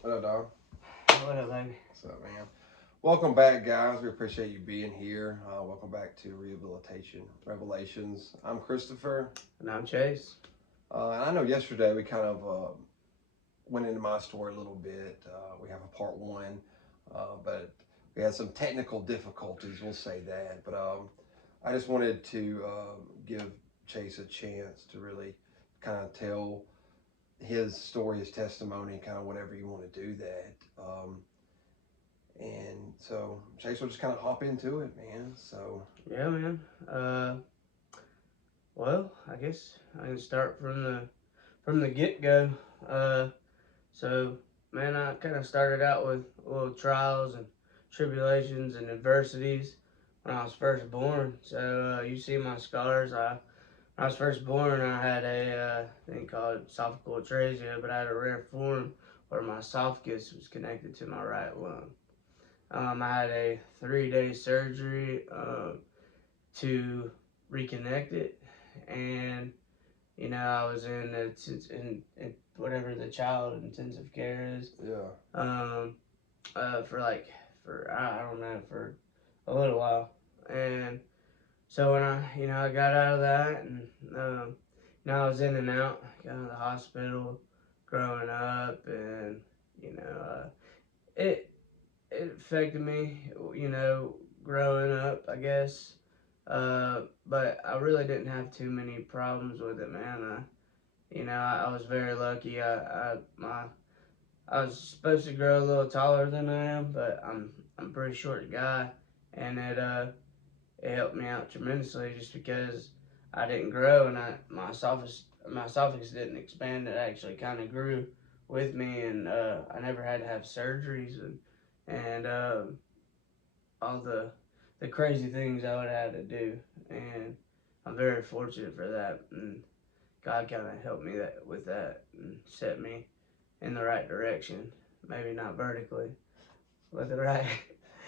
What up, dog? What up, baby? What's up, man? Welcome back, guys. We appreciate you being here. Welcome back to Rehabilitation Revelations. I'm Christopher. And I'm Chase. And I know yesterday we kind of went into my story a little bit. We have a part one, but we had some technical difficulties, we'll say that. But I just wanted to give Chase a chance to really kind of tell his story, his testimony, kind of whatever you want to do that. And so Chase will just kind of hop into it, man. So Yeah, man. Well, I guess I can start from the get go. Uh, so man, I kind of started out with little trials and tribulations and adversities when I was first born. So you see my scars. When I was first born, I had a thing called esophageal atresia, but I had a rare form where my esophagus was connected to my right lung. I had a 3-day surgery to reconnect it, and I was in whatever the child intensive care is. yeah, Um, for I don't know, for a little while, and so when I got out of that, and I was in and out, got out of the hospital, growing up, and it it affected me, growing up, I guess. But I really didn't have too many problems with it, man. I was very lucky. I was supposed to grow a little taller than I am, but I'm a pretty short guy, and it helped me out tremendously just because I didn't grow, and my esophagus didn't expand. It actually kind of grew with me, and I never had to have surgeries and all the crazy things I would have had to do, and I'm very fortunate for that. And God kind of helped me with that and set me in the right direction. Maybe not vertically, but the right.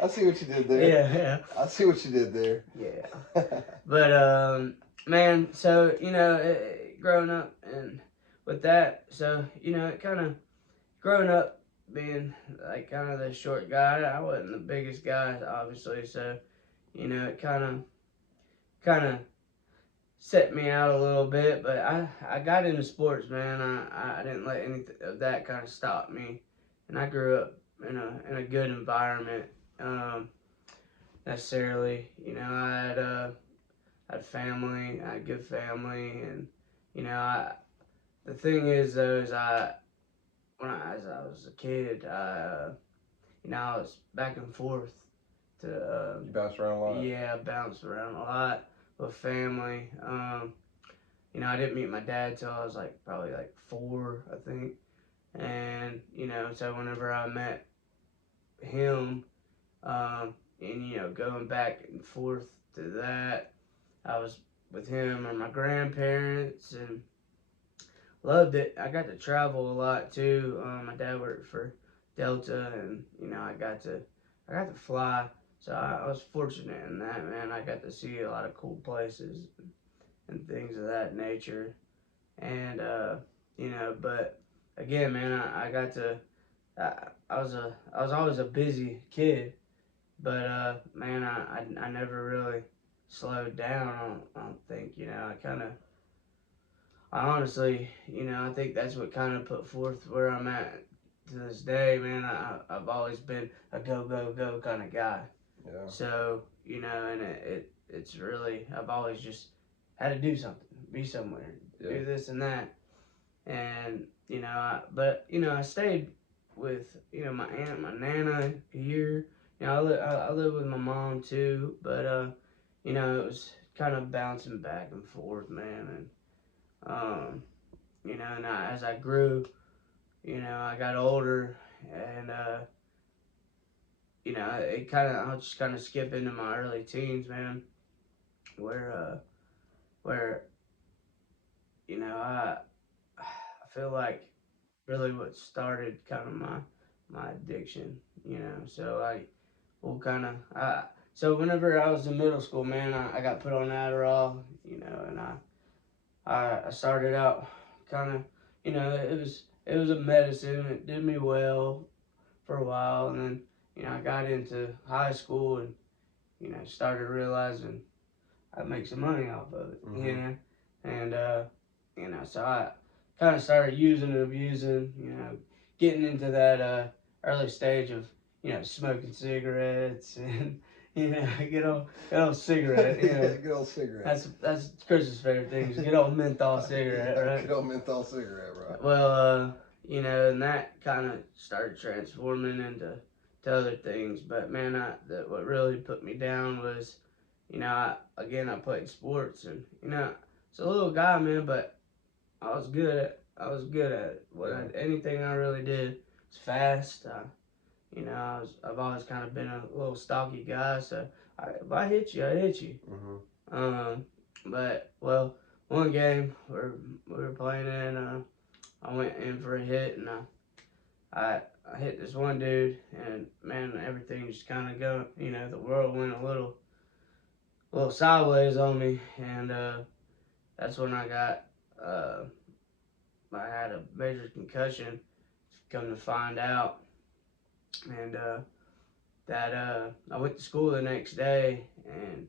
I see what you did there. Yeah, I see what you did there. yeah. But man, so growing up and with that, so it kind of growing up being like kind of the short guy. I wasn't the biggest guy, obviously, so it kind of set me out a little bit. But I got into sports, man. I didn't let anything of that kind of stop me, and I grew up in a good environment. Necessarily, I had family, I had good family, and the thing is though is as I was a kid, I was back and forth to You bounced around a lot. yeah, bounced around a lot with family. I didn't meet my dad till I was like probably like 4, I think, and so whenever I met him, and going back and forth to that, I was with him and my grandparents and loved it. I got to travel a lot too. My dad worked for Delta, and I got to fly. So I was fortunate in that, man. I got to see a lot of cool places and things of that nature. And but again, man, I got to. I was always a busy kid, but man, I never really slowed down. I don't think I kind of I honestly, I think that's what kind of put forth where I'm at to this day, man. I've always been a go, go, go kind of guy. Yeah. So, and it's really, I've always just had to do something, be somewhere, Yeah. do this and that. And, I stayed with, my aunt, my nana here. I live with my mom too, but, it was kind of bouncing back and forth, man. And, and as I grew, I got older, and I'll just kind of skip into my early teens, man, where where I feel like really what started kind of my addiction, so I will kind of so whenever I was in middle school, man, I got put on Adderall, and I started out kind of, it was it was a medicine. It did me well for a while, and then I got into high school and started realizing I'd make some money off of it. And so I kind of started using and abusing. Getting into that early stage of smoking cigarettes and good old cigarette. Good old cigarette. That's Chris's favorite thing. Is good old menthol cigarette, right? Good old menthol cigarette, right? Well, and that kind of started transforming into other things. But man, what really put me down was, I played sports, and it's a little guy, man, but I was good at it. Anything I really did was fast. I've always kind of been a little stocky guy, so if I hit you, I hit you. But well, one game we were playing in, I went in for a hit, and I hit this one dude, and man, everything just kind of go. The world went a little sideways on me, and that's when uh, I had a major concussion. Come to find out, and I went to school the next day, and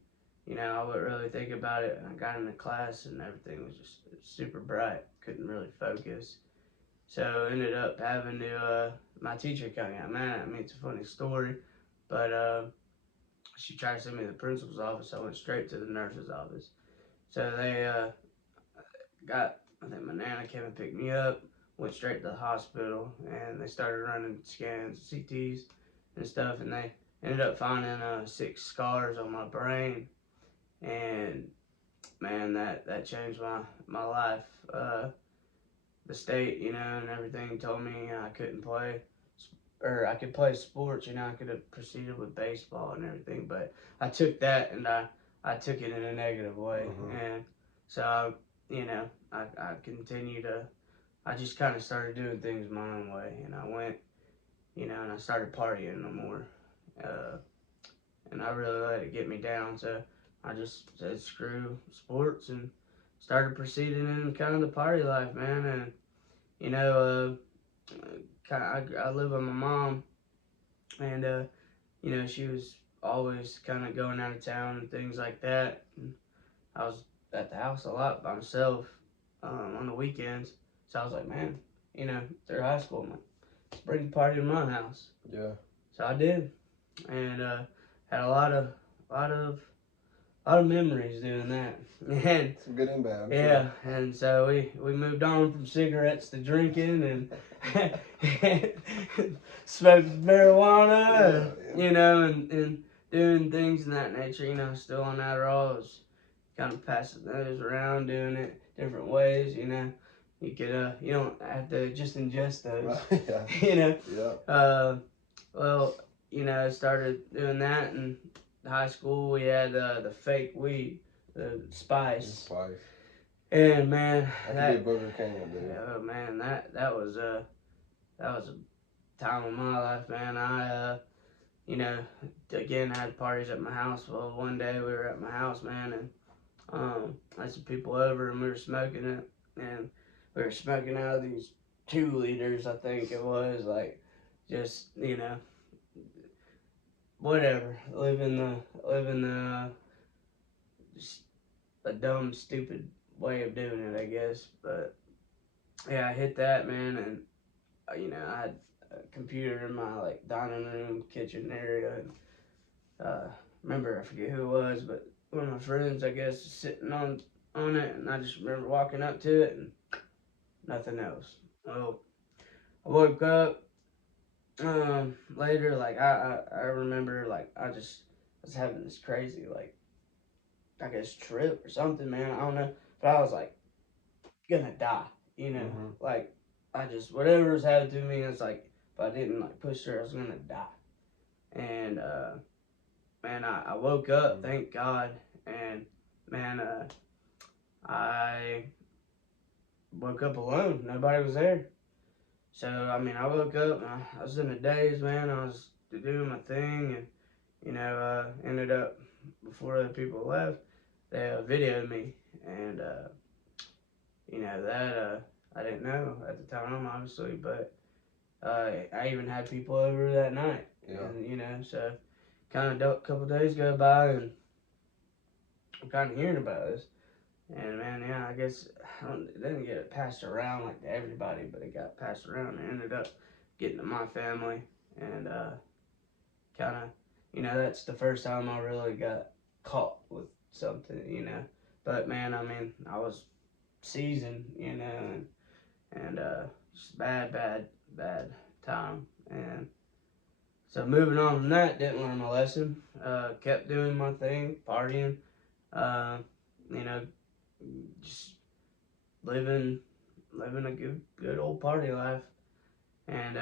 I wouldn't really think about it. I got into class, and everything was just super bright. Couldn't really focus. So ended up having to, my teacher kind of got mad at me. It's a funny story, but she tried to send me to the principal's office. I went straight to the nurse's office. So they I think my nana came and picked me up, went straight to the hospital, and they started running scans, CTs, and stuff, and they ended up finding 6 scars on my brain, and man, that changed my life. The state, and everything told me I couldn't play, or I could play sports. I could have proceeded with baseball and everything, but I took that and I took it in a negative way, and so I continue to. I just kind of started doing things my own way, and I went, and I started partying no more, and I really let it get me down. So I just said screw sports and started proceeding in kind of the party life, man, and you know, I live with my mom, and she was always kind of going out of town and things like that. And I was at the house a lot by myself on the weekends, so I was like, man, through high school, I'm like, let's bring the party to my house. Yeah. So I did, and had a lot of memories doing that. And some good and bad. Yeah, and so we moved on from cigarettes to drinking and smoking marijuana, and doing things in that nature. Still on Adderall, was kind of passing those around, doing it different ways. You could you don't have to just ingest those. Yeah. Well, I started doing that in high school. We had the fake weed, the spice. And man, that could be a booger can, dude. Oh man, that was a time of my life, man. I again had parties at my house. Well, one day we were at my house, man, and I had some people over and we were smoking it, and we were smoking out of these 2 liters, I think it was, like just whatever, living the just a dumb, stupid way of doing it, I guess. But yeah, I hit that, man, and I had a computer in my like dining room, kitchen area, and remember, I forget who it was, but one of my friends, I guess, was sitting on it, and I just remember walking up to it and nothing else. Well, I woke up later, like I remember, like I was having this crazy, like I guess trip or something, man. I don't know, but I was like gonna die, like I just whatever's happened to me, it's like if I didn't like push through, I was gonna die. And man, I woke up, thank God, and man, I woke up alone. Nobody was there. So I mean, I woke up and I was in a daze, man. I was doing my thing, and ended up before other people left, they videoed me, and that I didn't know at the time, obviously, but I even had people over that night, Yeah. and so kind of a couple days go by, and I'm kind of hearing about this. And man, yeah, I guess it didn't get passed around like to everybody, but it got passed around and ended up getting to my family. And kind of, that's the first time I really got caught with something. But man, I mean, I was seasoned, and just bad, bad, bad time. And so moving on from that, didn't learn my lesson. Kept doing my thing, partying. Uh, you know, just living a good old party life. And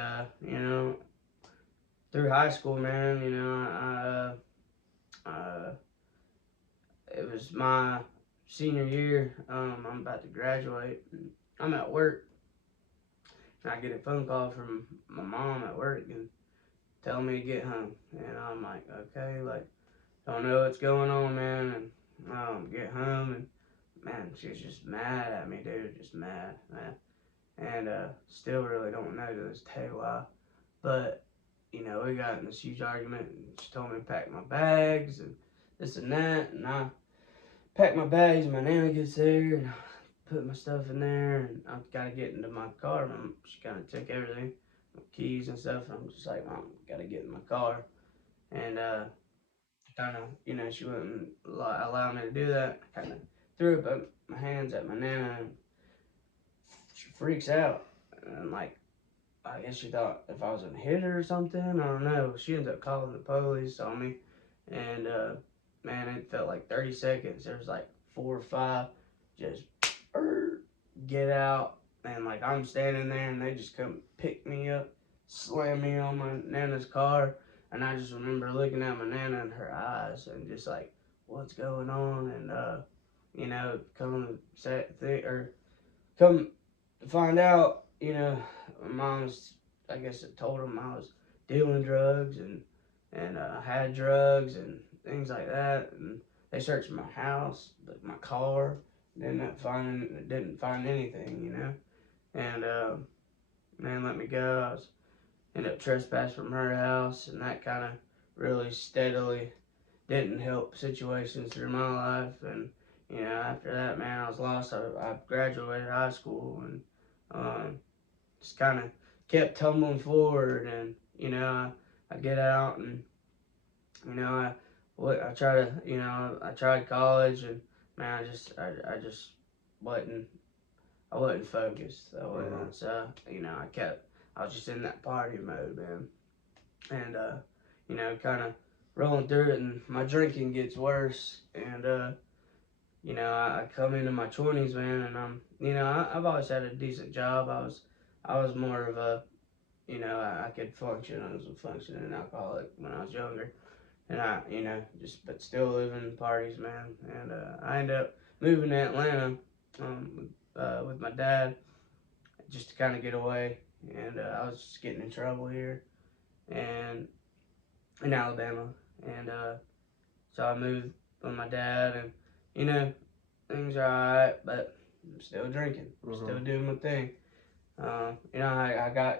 through high school, man, it was my senior year. I'm about to graduate. I'm at work, and I get a phone call from my mom at work and tell me to get home. And I'm like, okay, like don't know what's going on, man. And get home, and man, she's just mad at me, dude. Just mad, man. And still really don't know to this day why. But we got in this huge argument, and she told me to pack my bags and this and that, and I packed my bags. And my nana gets there, and I put my stuff in there, and I gotta get into my car. She kind of took everything, my keys and stuff. And I'm just like, Mom, gotta get in my car, and kind of, she wouldn't allow me to do that. I kind of threw up my hands at my nana, and she freaks out, and like I guess she thought if I was gonna hit her or something. I don't know. She ended up calling the police on me, and man, it felt like 30 seconds. There was like 4 or 5, just get out, and like I'm standing there, and they just come pick me up, slam me on my nana's car, and I just remember looking at my nana in her eyes, and just like, what's going on, and come say or come to find out, my mom's, I guess it told them I was dealing drugs and had drugs and things like that. And they searched my house, my car, didn't find anything. And man, let me go. I was ended up trespassing from her house, and that kind of really steadily didn't help situations through my life. And after that, man, I was lost. I graduated high school, and um, just kind of kept tumbling forward. And I get out, and you know I I try to I tried college, and man, I just wasn't I wasn't focused. I Mm-hmm. wasn't. So I was just in that party mode, man. And kind of rolling through it, and my drinking gets worse. And I come into my 20s, man, and I've always had a decent job. I was more of a, I could function. I was a functioning alcoholic when I was younger, and just but still living in parties, man. And I ended up moving to Atlanta, with my dad, just to kind of get away. And I was just getting in trouble here, and in Alabama, and so I moved with my dad, and things are alright, but I'm still drinking, Mm-hmm. still doing my thing. I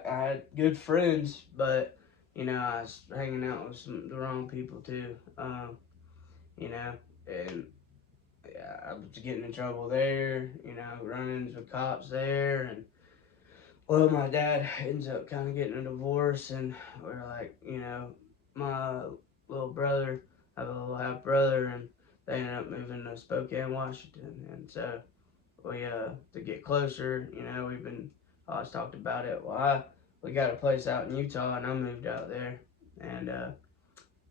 had good friends, but I was hanging out with the wrong people too. You know, and yeah, I was getting in trouble there. Run-ins with cops there, and well, my dad ends up kind of getting a divorce, and we're like, my little brother, I have a little half brother, and they ended up moving to Spokane, Washington, and so we to get closer, we've been always talked about it. Well, we got a place out in Utah, and I moved out there, and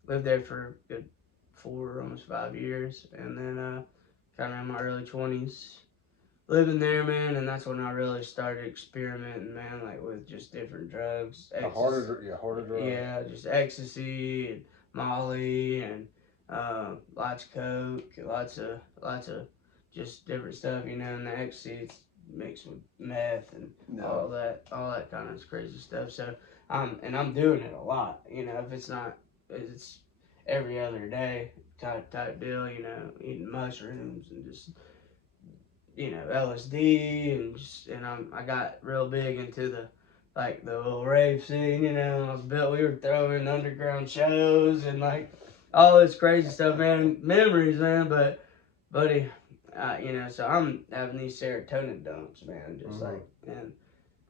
lived there for a good 4, almost 5 years, and then kind of in my early 20s living there, man, and that's when I really started experimenting, man, like with just different drugs, Harder drugs. yeah, just ecstasy and Molly and lots of coke, lots of just different stuff, and the ecstasy it's mixed with meth and No. all that kind of crazy stuff. So I'm doing it a lot, if it's not, it's every other day type deal, eating mushrooms and just LSD and I got real big into the little rave scene. We were throwing underground shows and like all this crazy stuff, man. Memories, man. But buddy, so I'm having these serotonin dumps, man. Just Mm-hmm. like, and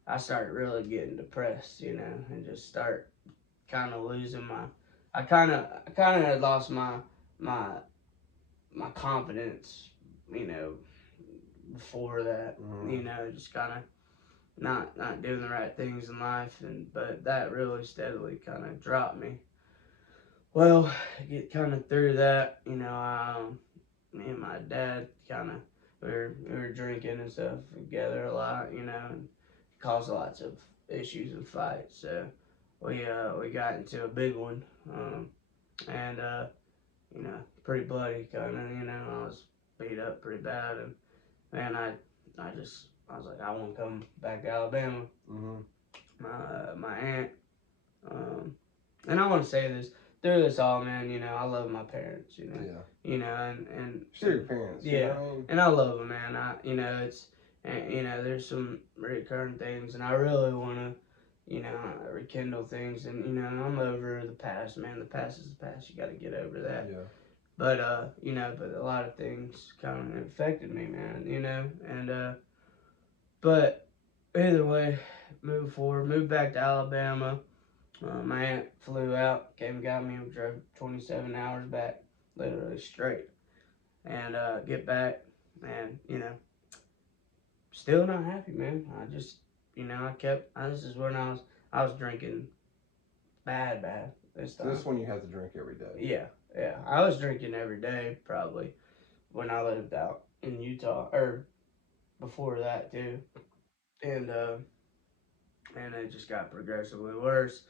I started really getting depressed, and just start kind of losing my. I kind of had lost my my confidence, you know, before that, Mm-hmm. just kind of not doing the right things in life, and but that really steadily kind of dropped me. Well, get kind of through that, me and my dad kind of we were drinking and stuff together a lot, and caused lots of issues and fights. So we got into a big one, and pretty bloody kind of. I was beat up pretty bad, and man, I was like, I want to come back to Alabama. Mm-hmm. My aunt, um, and I want to say this through this all, man. I love my parents. Yeah. Still your And parents. You know yeah, what I mean? and I love them, man. It's and there's some recurring things, and I really want to. Rekindle things, and I'm over the past, man. The past is the past. You got to get over that. Yeah. But but a lot of things kind of affected me, man. And but either way, move forward, move back to Alabama. My aunt flew out, came and got me, drove 27 hours back, literally straight, and get back, and still not happy, man. I just, this is when I was drinking bad this So time. this one you have to drink every day. Yeah, yeah, I was drinking every day probably when I lived out in Utah, or before that too, and it just got progressively worse.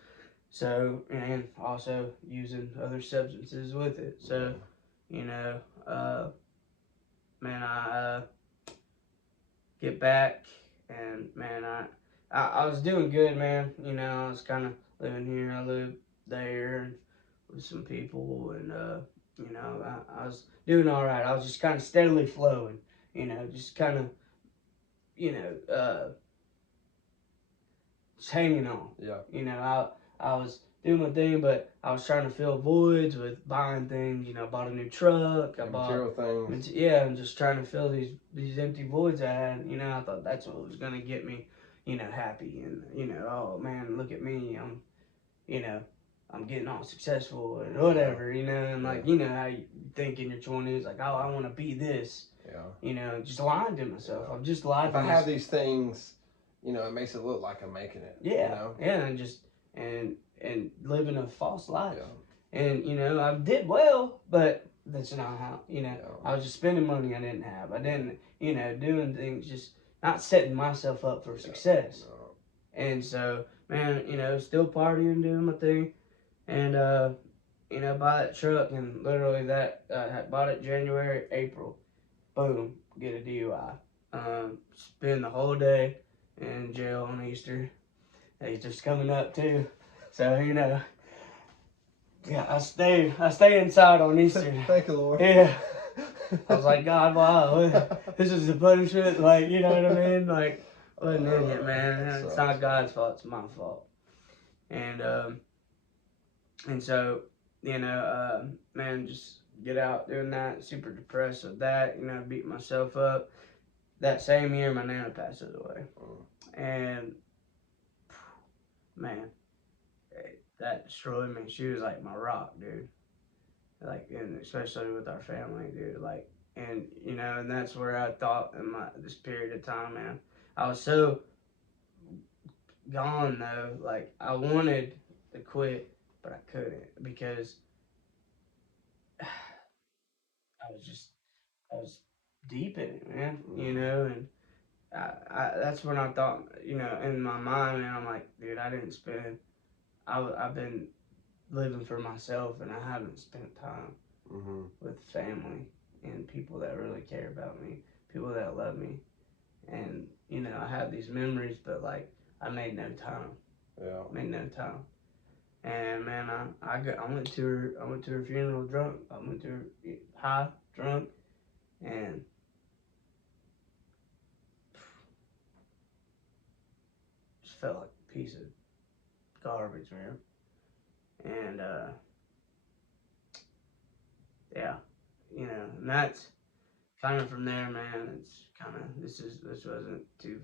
So, and also using other substances with it. So, Yeah. you know, uh, man, I get back, and man, I was doing good, man. I was kind of living here. I lived there and with some people, and I was doing all right. I was just kind of steadily flowing. Just kind of you know uh, just hanging on. Yeah. I was doing my thing, but I was trying to fill voids with buying things. I bought a new truck. I Like bought, material things. yeah, and just trying to fill these empty voids I had. I thought that's what was gonna get me, happy. And oh man, look at me. You know, I'm getting all successful and whatever. And Yeah. like how you think in your 20s, like, oh, I want to be this. Yeah. Just lying to myself. Yeah. I've just lied If to I have myself. these things, it makes it look like I'm making it. Yeah, yeah, and just and living a false life. Yeah. And I did well, but that's not how. Yeah. I was just spending money I didn't have. I didn't, doing things, just not setting myself up for success. No. And so, man, still partying, doing my thing, and buy that truck, and literally I bought it January, April, boom, get a DUI. Spend the whole day in jail on Easter. Easter's coming up too, so yeah, I stay inside on Easter. Thank you, Lord. Yeah, I was like, God, wow, this is the punishment. Like, you know what I mean? Like, what an idiot, man. It's not God's fault; it's my fault. And so man, just get out doing that. Super depressed with that. Beat myself up. That same year, my nana passes away, and man, that destroyed me. She was like my rock, dude. Like, and especially with our family, dude. Like, and and that's where I thought in this period of time, man, I was so gone though. Like, I wanted to quit, but I couldn't because I was deep in it, man. And that's when I thought, in my mind, man, I'm like, dude, I didn't spend. I've been living for myself, and I haven't spent time with family and people that really care about me, people that love me, and I have these memories, but like I made no time. Yeah. Made no time. And man, I went to her funeral drunk. I went to her high, drunk, and felt like a piece of garbage, man. And yeah, and that's kind of from there, man. It's kind of this wasn't too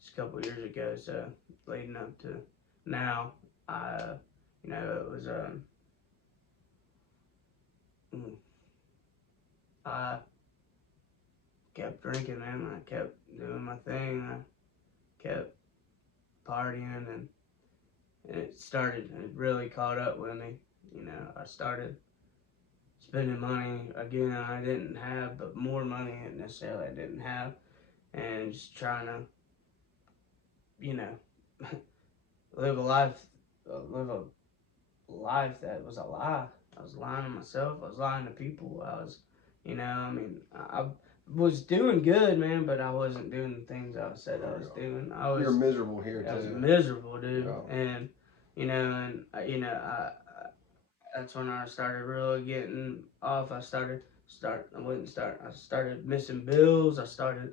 just a couple years ago, so leading up to now, I it was mm, I kept drinking, man. I kept doing my thing. I kept partying, and it really caught up with me. I started spending money again I didn't have, but more money necessarily I didn't have, and just trying to, you know, live a life, live a life that was a lie. I was lying to myself. I was lying to people. I mean, I was doing good, man, but I wasn't doing the things I said I was doing. You're miserable here I was too. miserable, dude, Yeah. and that's when I started really getting off. I started missing bills. I started,